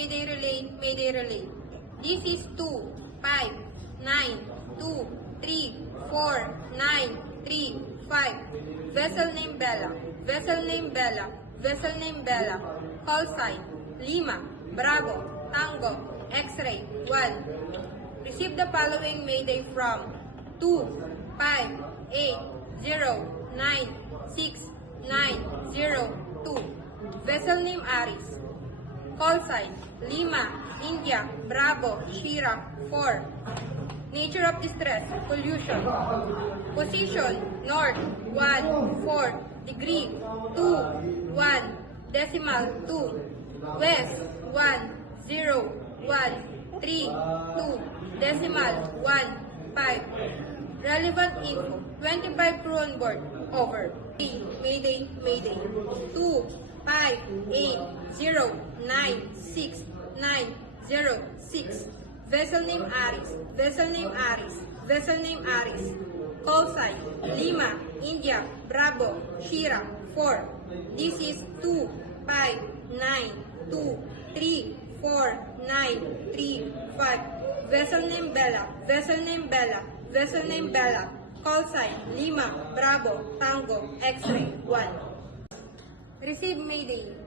Mayday relay, Mayday relay. This is 2, 5, 9, 2, 3, 4, 9, 3, 5. Vessel name Bella, vessel name Bella, vessel name Bella. Call sign, Lima, Bravo, Tango, X-ray, 1. Receive the following Mayday from 2, 5, 8, 0, 9, 6, 9, 0, 2. Vessel name Aris. Call sign, Lima, India, Bravo, Shira, 4. Nature of distress, pollution. Position, north, 1, 4. Degree, 2, 1. Decimal, 2. West, 1, 0, 1, 3, 2. Decimal, 1, 5. Relevant info, 25 crew on board. Over. Mayday, Mayday. 2, 5, 8, 0, 9, 6, 9, 0, 6. Vessel name Aris, vessel name Aris, vessel name Aris. Call sign, Lima, India, Bravo, Shira, 4. This is 2, 5, 9, 2, 3, 4, 9, 3, 5. Vessel name Bella, vessel name Bella, vessel name Bella. Call sign, Lima, Bravo, Tango, X-ray, 1. Receive Mayday.